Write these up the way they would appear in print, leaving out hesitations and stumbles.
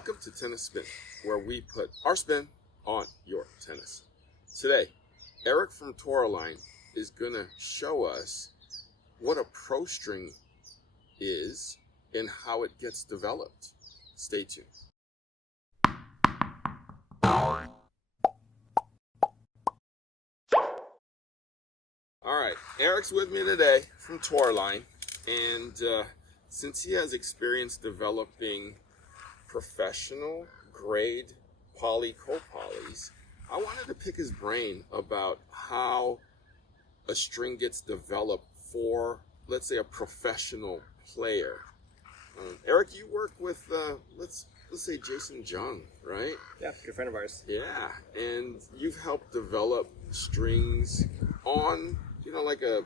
Welcome to Tennis Spin, where we put our spin on your tennis. Today, Eric from Toroline is going to show us what a pro string is and how it gets developed. Stay tuned. All right, Eric's with me today from Toroline, and since he has experience developing professional grade poly co-polys, I wanted to pick his brain about how a string gets developed for, let's say, a professional player. Eric, you work with let's say Jason Jung, right? Yeah, good friend of ours. Yeah, and you've helped develop strings on, like a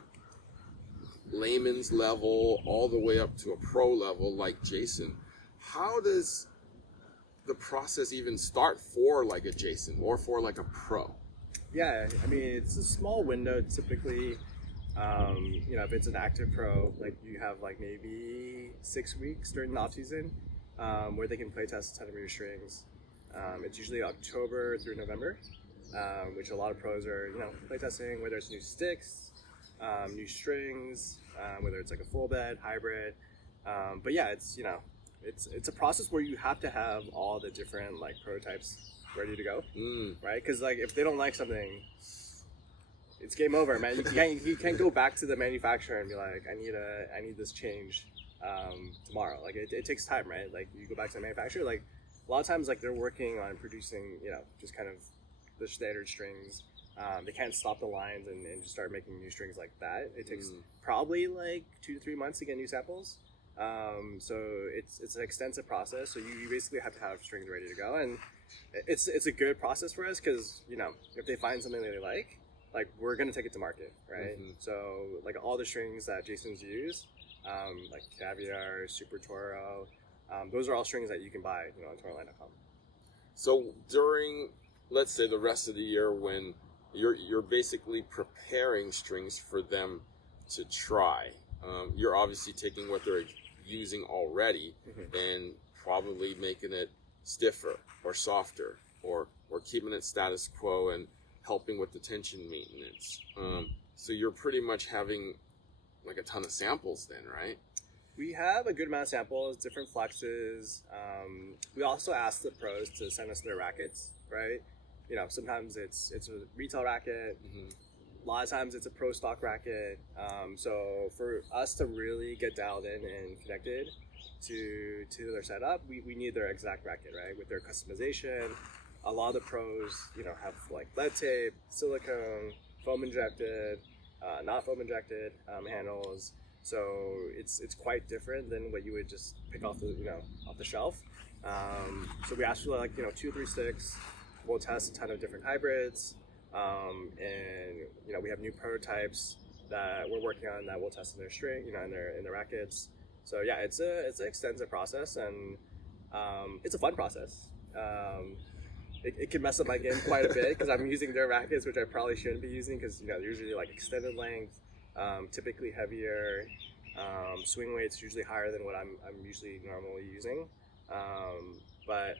layman's level all the way up to a pro level like Jason. How does the process even start for like a Jason or for like a pro? Yeah, I mean, it's a small window typically. If it's an active pro, like you have like maybe 6 weeks during the off season where they can play test a ton of your strings. It's usually October through November, which a lot of pros are, play testing, whether it's new sticks, new strings, whether it's like a full bed, hybrid. But yeah, it's a process where you have to have all the different like prototypes ready to go, right? Because like if they don't like something, it's game over, man. You can't go back to the manufacturer and be like, I need this change tomorrow. Like it takes time, right? Like you go back to the manufacturer, like a lot of times like they're working on producing, just kind of the standard strings. They can't stop the lines and just start making new strings like that. It takes probably like 2 to 3 months to get new samples. So it's an extensive process. So you basically have to have strings ready to go, and it's a good process for us because if they find something that they like we're gonna take it to market, right? So like all the strings that Jason's used, like Caviar, Super Toro, those are all strings that you can buy, on Toroline.com. So during, let's say, the rest of the year when you're basically preparing strings for them to try, you're obviously taking what they're using already and probably making it stiffer or softer or keeping it status quo and helping with the tension maintenance. So you're pretty much having like a ton of samples then, right? We have a good amount of samples, different flexes. We also ask the pros to send us their rackets, right? Sometimes it's a retail racket. A lot of times it's a pro stock racket. So for us to really get dialed in and connected to their setup, we need their exact racket, right? With their customization. A lot of the pros, have like lead tape, silicone, foam injected, not foam injected handles. So it's quite different than what you would just pick off the shelf. So we ask for like 2 or 3 sticks. We'll test a ton of different hybrids. And we have new prototypes that we're working on that we'll test in their string, in their rackets. So yeah, it's an extensive process, and it's a fun process. It can mess up my game quite a bit because I'm using their rackets, which I probably shouldn't be using because they're usually like extended length, typically heavier. Swing weight's usually higher than what I'm usually normally using. But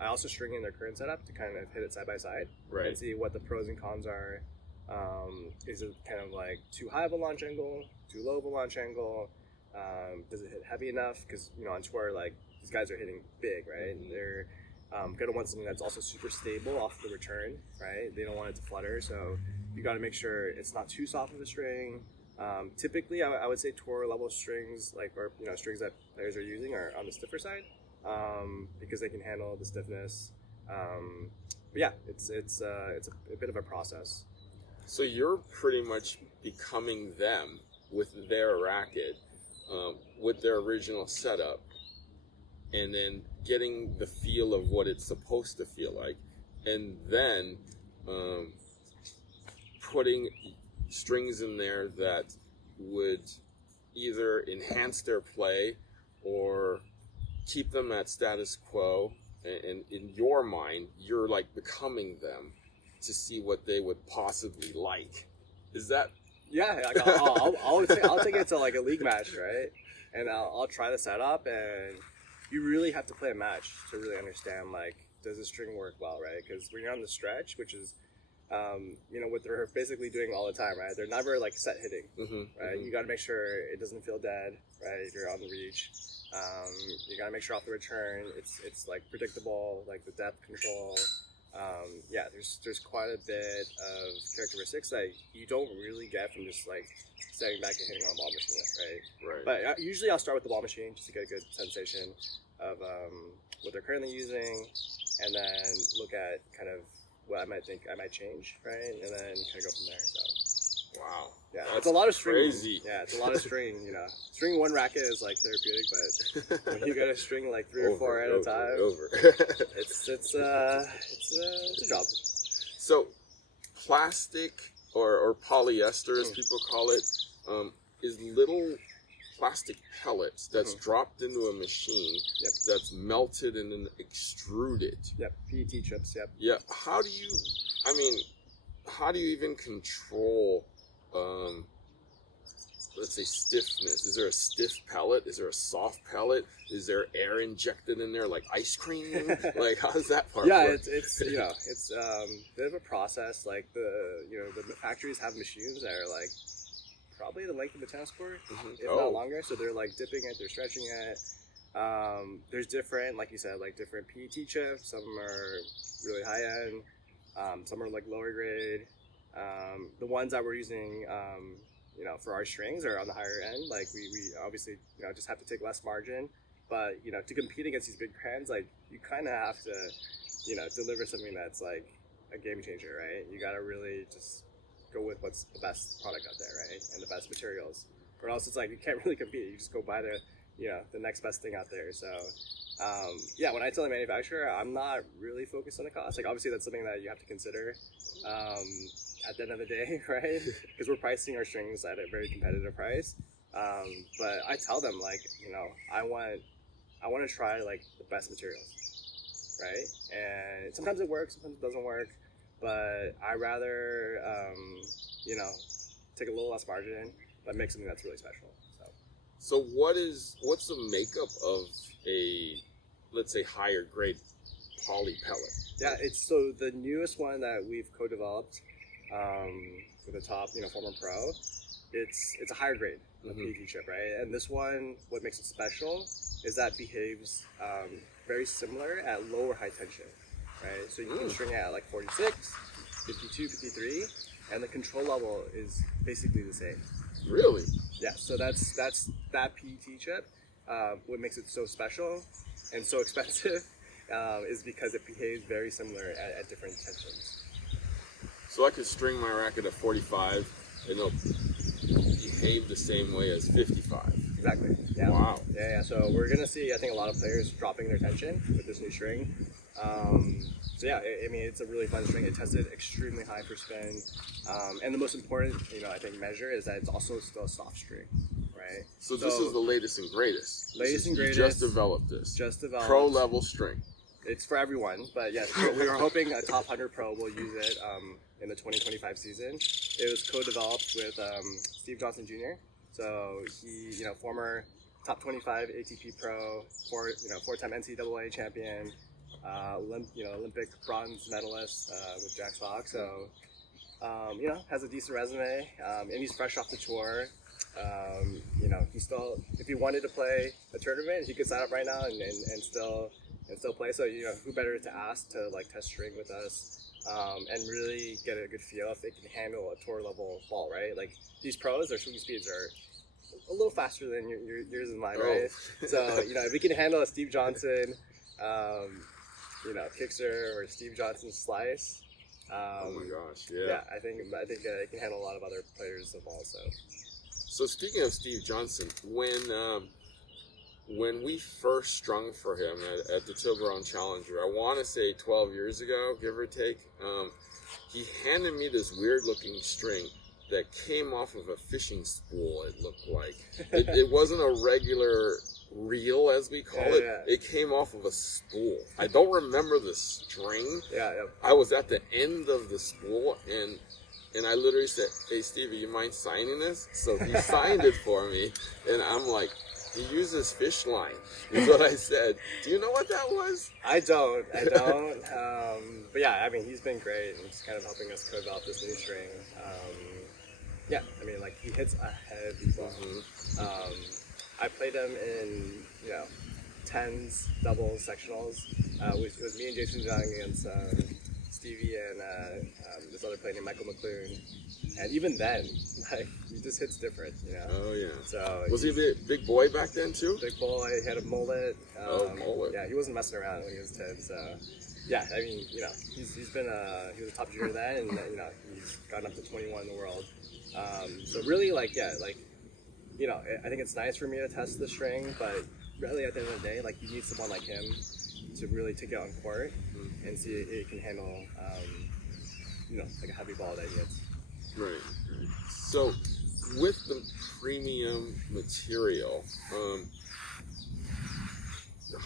I also string in their current setup to kind of hit it side by side, right, and see what the pros and cons are. Is it kind of like too high of a launch angle, too low of a launch angle? Does it hit heavy enough? Because on tour, like these guys are hitting big, right? And they're gonna want something that's also super stable off the return, right? They don't want it to flutter, so you got to make sure it's not too soft of a string. Typically, I would say tour level strings, or strings that players are using, are on the stiffer side. Because they can handle the stiffness. But yeah, it's a bit of a process. So you're pretty much becoming them with their racket, with their original setup, and then getting the feel of what it's supposed to feel like, and then putting strings in there that would either enhance their play or keep them at status quo, and in your mind you're like becoming them to see what they would possibly like. Is that? Yeah, like I'll take it to like a league match, right? And I'll try the setup, and you really have to play a match to really understand, like, does the string work well, right? Because when you're on the stretch, which is, you know, what they're basically doing all the time, right? They're never like set hitting, right? You got to make sure it doesn't feel dead, right? If you're on the reach, you got to make sure off the return, it's like predictable, like the depth control. Yeah, there's quite a bit of characteristics that you don't really get from just like standing back and hitting on a ball machine, right? But usually I'll start with the ball machine just to get a good sensation of what they're currently using, and then look at kind of what I might think I might change, right? And then kind of go from there. So, wow, yeah, that's it's a lot of string. crazy. Yeah, it's a lot of string. You know, string one racket is like therapeutic, but when you got to string like 3 or 4 at a time, it's a job. So, plastic or polyester, as people call it, is little plastic pellets that's dropped into a machine that's melted and then extruded. Yep, PET chips. Yep. Yeah. How do you even control, let's say, stiffness? Is there a stiff pellet? Is there a soft pellet? Is there air injected in there like ice cream? Like, how does that part work? it's you know, it's a bit of a process. Like the factories have machines that are like probably the length of a tennis court, if not longer. So they're like dipping it, they're stretching it. There's different, like you said, like different PET chips. Some are really high end, some are like lower grade. The ones that we're using, you know, for our strings are on the higher end. Like we obviously, you know, just have to take less margin. But, you know, to compete against these big brands, like you kind of have to, you know, deliver something that's like a game changer, right? You got to really just go with what's the best product out there, right? And the best materials, or else it's like you can't really compete. You just go buy the, you know, the next best thing out there. So yeah, when I tell the manufacturer, I'm not really focused on the cost. Like obviously that's something that you have to consider at the end of the day, right? Because we're pricing our strings at a very competitive price. But I tell them, like, you know, I want to try like the best materials, right? And sometimes it works, sometimes it doesn't work. But I rather, you know, take a little less margin, but make something that's really special. So what's the makeup of a, let's say, higher grade poly pellet? Yeah, it's so the newest one that we've co-developed with a top, you know, former pro. It's a higher grade of PET chip, right? And this one, what makes it special is that it behaves very similar at lower high tension. Right, so you can string it at like 46, 52, 53, and the control level is basically the same. Really? Yeah, so that's that PET chip. What makes it so special and so expensive is because it behaves very similar at different tensions. So I could string my racket at 45 and it'll behave the same way as 55. Exactly. Yeah. Wow. Yeah. So we're gonna see, I think, a lot of players dropping their tension with this new string. So yeah, I mean, it's a really fun string. It tested extremely high for spin, and the most important, you know, I think measure is that it's also still a soft string, right? So this is the latest and greatest. Latest and greatest. You just developed this. Just developed. Pro level string. It's for everyone, but yes, we were hoping a top 100 pro will use it in the 2025 season. It was co-developed with Steve Johnson Jr. So he, you know, former top 25 ATP pro, four-time NCAA champion, Olympic bronze medalist with Jack Sock. So, you know, has a decent resume, and he's fresh off the tour. You know, he still, if he wanted to play a tournament, he could sign up right now and still play. So, you know, who better to ask to like test string with us and really get a good feel if they can handle a tour level ball, right? Like these pros, their swing speeds are a little faster than yours and mine, right? So, you know, if we can handle a Steve Johnson, you know, kickser or Steve Johnson slice. Oh my gosh, yeah. Yeah, I think it can handle a lot of other players of also. So speaking of Steve Johnson, when we first strung for him at the Tiburon Challenger, I want to say 12 years ago, give or take, he handed me this weird looking string that came off of a fishing spool, it looked like. It wasn't a regular reel, as we call it. Yeah. It came off of a spool. I don't remember the string. Yeah. I was at the end of the spool, and I literally said, "Hey, Stevie, you mind signing this?" So he signed it for me, and I'm like, He uses fish line, is what I said. Do you know what that was? I don't. But yeah, I mean, he's been great and he's kind of helping us co-develop this new string. Yeah, I mean, like he hits a heavy ball. I played him in, tens, doubles, sectionals. It was me and Jason Young against Stevie and this other player named Michael McLoone. And even then, like, he just hits different, Oh, yeah. So was he a big boy back then, too? Big boy, he had a mullet. Mullet. Yeah, he wasn't messing around when he was 10, so... Yeah, I mean, he was a top junior then, and, he's gotten up to 21 in the world. So really, I think it's nice for me to test the string, but really at the end of the day, like, you need someone like him to really take it on court and see it can handle, like a heavy ball that he hits. Right. So, with the premium material,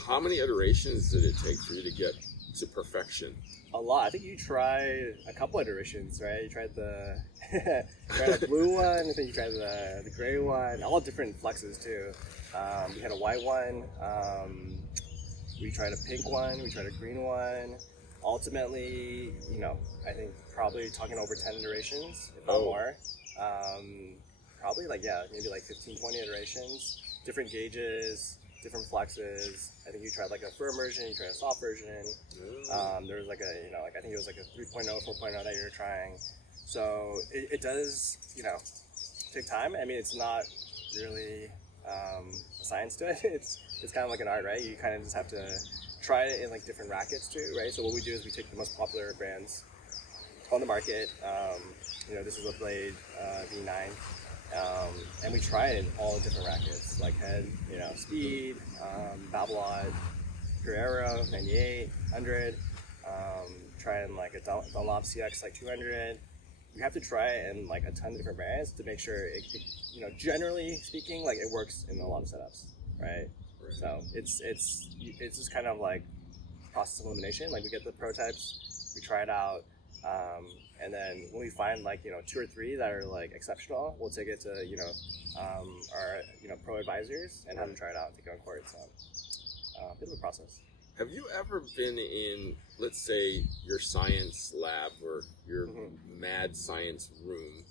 how many iterations did it take for you to get to perfection? A lot. I think you tried a couple iterations, right? You tried the blue one, I think you tried the gray one, all different flexes too. We had a white one, we tried a pink one, we tried a green one. Ultimately, I think probably talking over 10 iterations, if not more. Probably maybe 15, 20 iterations, different gauges, different flexes. I think you tried like a firm version, you tried a soft version. There was I think it was like a 3.0, 4.0 that you were trying. So it does, take time. I mean, it's not really a science to it. It's kind of like an art, right? You kind of just have to try it in like different rackets too, right? So what we do is we take the most popular brands on the market. This is a Blade V9. And we try it in all the different rackets, like head, speed, Babolat, Guerrero, 98, 100, try in like a Dunlop CX like 200. You have to try it in like a ton of different brands to make sure it generally speaking, like it works in a lot of setups, right? So it's just kind of like process of elimination. Like we get the prototypes, we try it out, and then when we find like 2 or 3 that are like exceptional, we'll take it to our pro advisors and have them try it out and take it on court. So a bit of a process. Have you ever been in, let's say, your science lab or your mad science room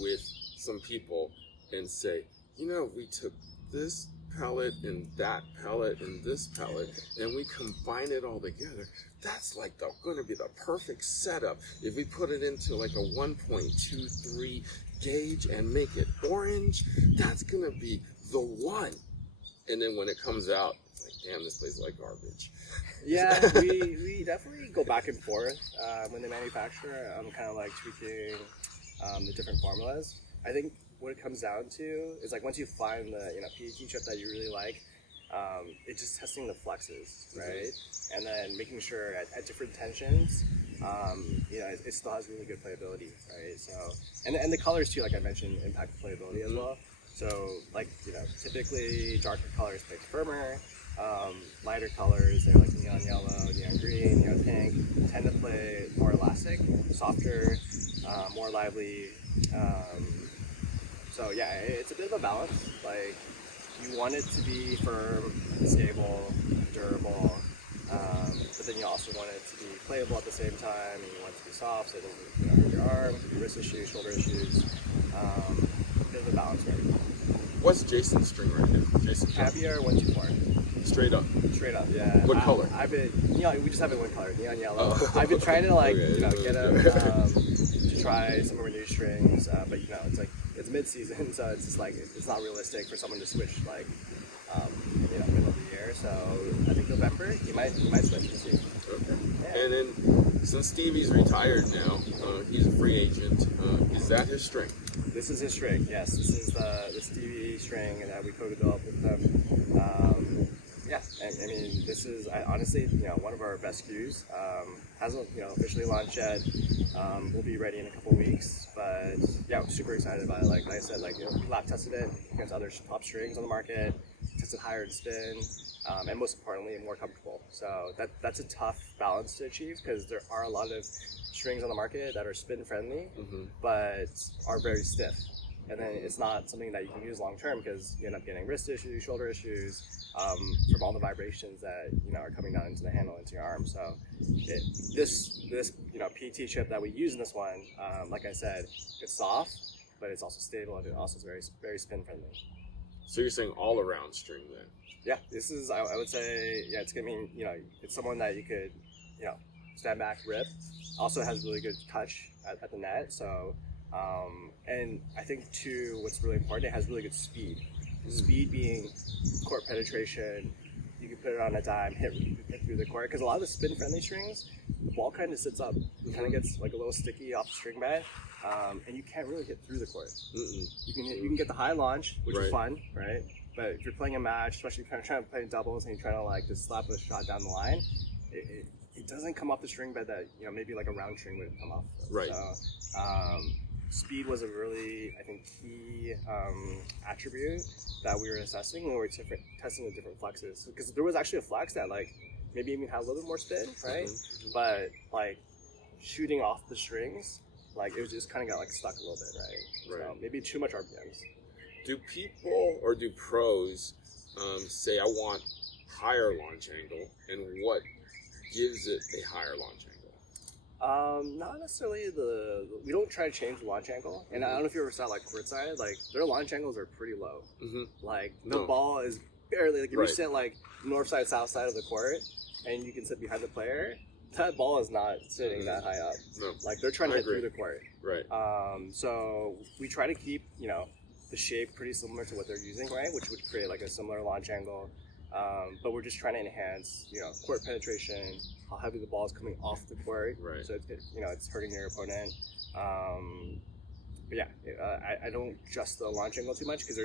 with some people and say, we took this pellet and that pellet and this pellet and we combine it all together? That's like going to be the perfect setup. If we put it into like a 1.23 gauge and make it orange, that's going to be the one. And then when it comes out, it's like, damn, this plays like garbage. Yeah, we definitely go back and forth when they manufacture. I'm kind of like tweaking the different formulas. I think what it comes down to is like once you find the PET chip that you really like, it's just testing the flexes, right? And then making sure at different tensions, it still has really good playability, right? So and the colors too, like I mentioned, impact the playability as well. So typically darker colors play firmer. Lighter colors, they're like neon yellow, neon green, neon pink, tend to play more elastic, softer, more lively. So yeah, it's a bit of a balance. Like you want it to be firm, stable, durable, but then you also want it to be playable at the same time, and you want it to be soft so it doesn't hurt your arm, your wrist issues, shoulder issues. A bit of a balance for everything. What's Jason's string right now? Jason's Javier 124. Straight up. Straight up, yeah. What color? I've been, we just have it one color, neon yellow. I've been trying to get him to try some of our new strings, but it's mid-season, so it's just like it's not realistic for someone to switch middle of the year. So I think November he might switch. We'll see. Okay. Yeah. And then since Stevie's retired now, he's a free agent. Is that his string? This is his string. Yes, this is the Stevie string that we co-developed with them. Yeah, I mean, this is honestly, one of our best SKUs. Hasn't, officially launched yet. We'll be ready in a couple weeks, but yeah, I'm super excited about it. Like I said, we lab tested it against other top strings on the market, tested higher in spin, and most importantly, more comfortable. So that's a tough balance to achieve because there are a lot of strings on the market that are spin friendly, but are very stiff. and then it's not something that you can use long term because you end up getting wrist issues, shoulder issues from all the vibrations that are coming down into the handle, into your arm. So this PT chip that we use in this one, like I said, it's soft, but it's also stable, and it also is very, very spin friendly. So you're saying all around string then? Yeah, this is, I would say, yeah, it's gonna mean, it's someone that you could, stand back, rip. Also has really good touch at the net. So, and I think too, what's really important, it has really good speed. Speed being court penetration. You can put it on a dime, hit through the court. Because a lot of the spin friendly strings, the ball kind of sits up. It kind of gets like a little sticky off the string bed, and you can't really hit through the court. You can get the high launch, which is fun, right? But if you're playing a match, especially kind of trying to play doubles and you're trying to like just slap a shot down the line, it doesn't come off the string bed that maybe like a round string would come off. Right. So, speed was a really, I think, key attribute that we were assessing when we were testing the different flexes. Because there was actually a flex that like maybe even had a little bit more spin, right? But like shooting off the strings, like it was just kind of got like stuck a little bit, right? So maybe too much RPMs. Do people or do pros say I want higher launch angle, and what gives it a higher launch angle? Not necessarily we don't try to change the launch angle, and I don't know if you ever saw like courtside, like their launch angles are pretty low. Like the ball is barely, like if you sit like north side, south side of the court, and you can sit behind the player, that ball is not sitting that high up. Like they're trying to hit through the court. So we try to keep, the shape pretty similar to what they're using, right? Which would create like a similar launch angle. But we're just trying to enhance, court penetration, how heavy the ball is coming off the court. So it's hurting your opponent. But yeah, I don't adjust the launch angle too much because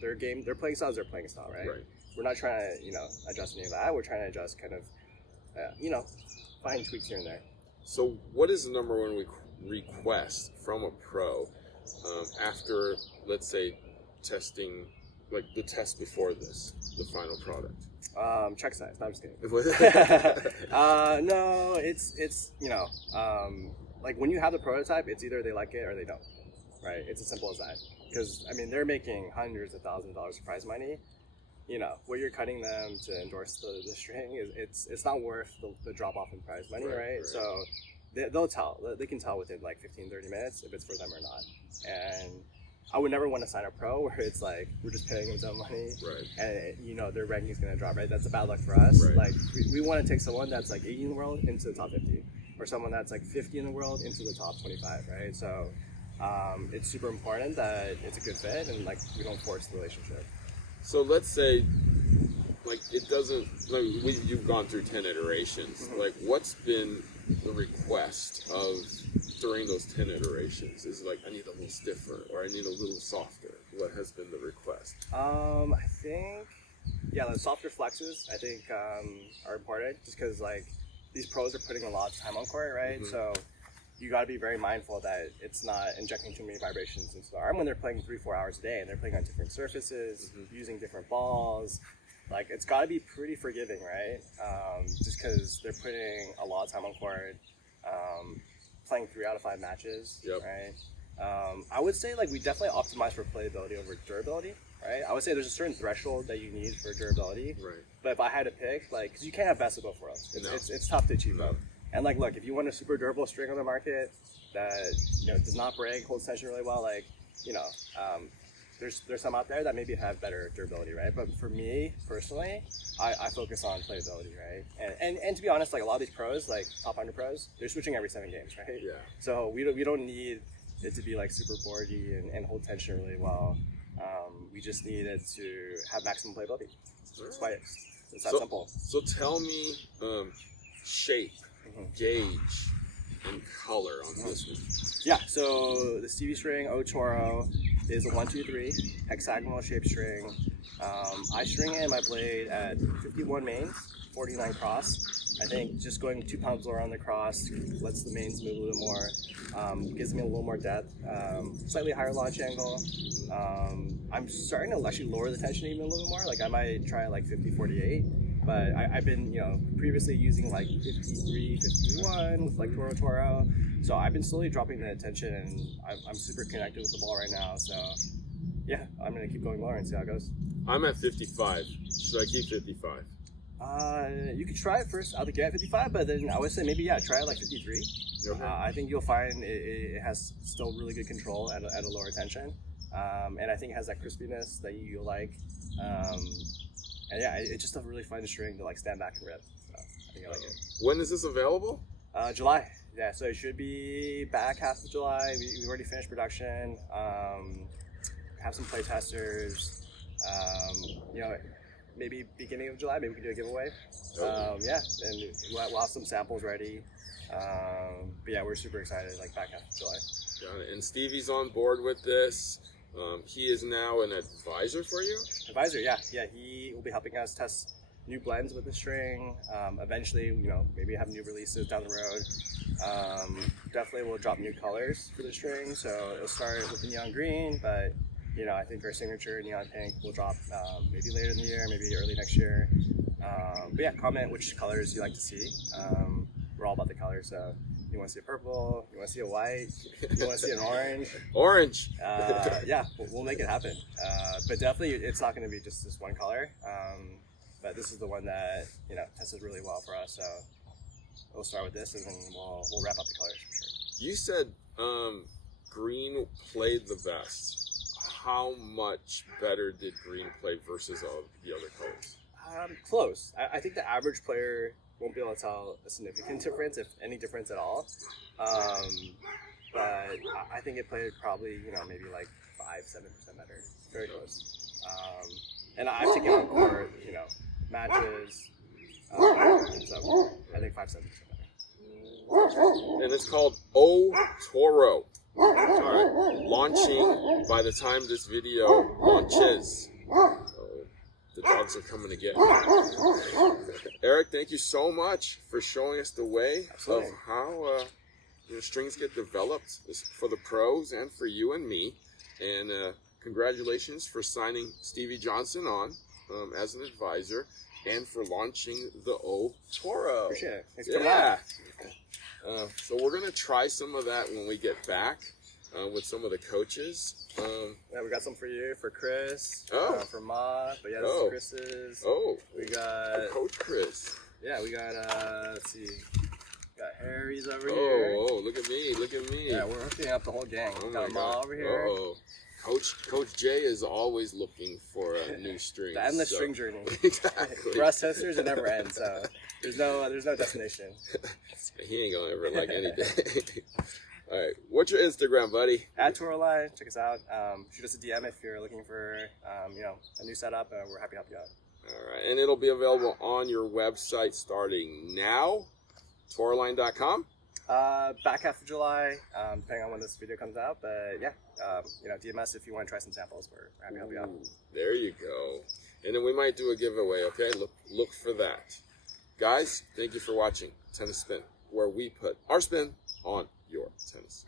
their playing style is their playing style, right? We're not trying to, adjust any of that. We're trying to adjust kind of, fine tweaks here and there. So what is the number one request from a pro after, let's say, testing, like the test before this, the final product? Check size. No, I'm just kidding. No, it's like when you have the prototype, it's either they like it or they don't, right? It's as simple as that. Because I mean, they're making hundreds of thousands of dollars of prize money. What you're cutting them to endorse the string it's not worth the drop off in prize money, right? So they'll tell. They can tell within like 15-30 minutes if it's for them or not. And I would never want to sign a pro where it's like we're just paying them some money, and their ranking is going to drop, right? That's a bad luck for us. Like we want to take someone that's like 80 in the world into the top 50, or someone that's like 50 in the world into the top 25, right? So it's super important that it's a good fit and like we don't force the relationship. So let's say, like it doesn't. Like, you've gone through 10 iterations. Like, what's been the request of during those 10 iterations? Is it like I need a little stiffer or I need a little softer? What has been the request? I think, the softer flexes I think are important just because like these pros are putting a lot of time on court, right? So you got to be very mindful that it's not injecting too many vibrations into the arm when they're playing 3-4 hours a day and they're playing on different surfaces, using different balls. Like it's got to be pretty forgiving, right? Just because they're putting a lot of time on court, playing 3 out of 5 matches, right? I would say like we definitely optimize for playability over durability, right? I would say there's a certain threshold that you need for durability, but if I had to pick, like, because you can't have best of both worlds, it's tough to achieve both. And like, look, if you want a super durable string on the market that does not break, holds tension really well, like there's some out there that maybe have better durability, right? But for me personally, I focus on playability, right? And to be honest, like a lot of these pros, like top 100 pros, they're switching every 7 games, right? So we don't need it to be like super boardy and hold tension really well. We just need it to have maximum playability. It's that simple. So tell me shape, gauge, and color on this one. Yeah, so the Stevie string O Toro is a 1-2-3 hexagonal shaped string. I string it in my blade at 51 mains, 49 cross. I think just going 2 pounds lower on the cross lets the mains move a little more, gives me a little more depth, slightly higher launch angle. I'm starting to actually lower the tension even a little more. Like I might try like 50-48. But I've been, previously using like 53, 51 with like Toro. So I've been slowly dropping the attention, and I'm super connected with the ball right now. So yeah, I'm gonna keep going lower and see how it goes. I'm at 55. Should I keep 55? You could try it first out the gate at 55, but then I would say maybe try it like 53. Okay. I think you'll find it has still really good control at a lower tension, and I think it has that crispiness that you like. And yeah, it's just a really fun string to like stand back and rip. So I think I like it. When is this available? July. Yeah, so it should be back half of July. We've already finished production. Have some play testers. Maybe beginning of July, maybe we can do a giveaway. Yeah, and we'll have some samples ready. But yeah, we're super excited, like back half of July. Got it. And Stevie's on board with this. He is now an advisor for you? Advisor, yeah. He will be helping us test new blends with the string. Eventually, maybe have new releases down the road. Definitely we'll drop new colors for the string. So it'll start with the neon green, but I think our signature neon pink will drop maybe later in the year, maybe early next year. But yeah, comment which colors you like to see. We're all about the colors, so you want to see a purple, you want to see a white, you want to see an orange. Orange! Yeah, we'll make it happen. But definitely it's not going to be just this one color. But this is the one that, tested really well for us. So we'll start with this, and then we'll wrap up the colors for sure. You said green played the best. How much better did green play versus the other colors? Close. I think the average player won't be able to tell a significant difference, if any difference at all. But I think it played probably, maybe like 5-7% better. Very close. And I've taken on court, matches. So I think 5-7% better. And it's called Toro. Alright, launching by the time this video launches. The dogs are coming to get me. Eric, thank you so much for showing us the way of how strings get developed for the pros and for you and me. And congratulations for signing Stevie Johnson on as an advisor and for launching the Toro. Appreciate it. Thanks for coming out. So we're going to try some of that when we get back with some of the coaches. Yeah, we got some for you, for Chris, for Ma. But yeah, this is Chris's. We got Coach Chris. Yeah, we got let's see, got Harry's over here. Oh, look at me, look at me. Yeah, we're hooking up the whole gang. Got Ma over here. Coach Jay is always looking for a new string. The endless string journey. Exactly. For us testers, it never ends. So there's no destination. He ain't gonna ever like any day. All right, what's your Instagram, buddy? At Toroline, check us out. Shoot us a DM if you're looking for a new setup. We're happy to help you out. All right, and it'll be available on your website starting now, Toroline.com. Back half of July, depending on when this video comes out. But yeah, DM us if you want to try some samples. We're happy to help you out. There you go. And then we might do a giveaway. Okay, look for that. Guys, thank you for watching Tennis Spin, where we put our spin on your tennis.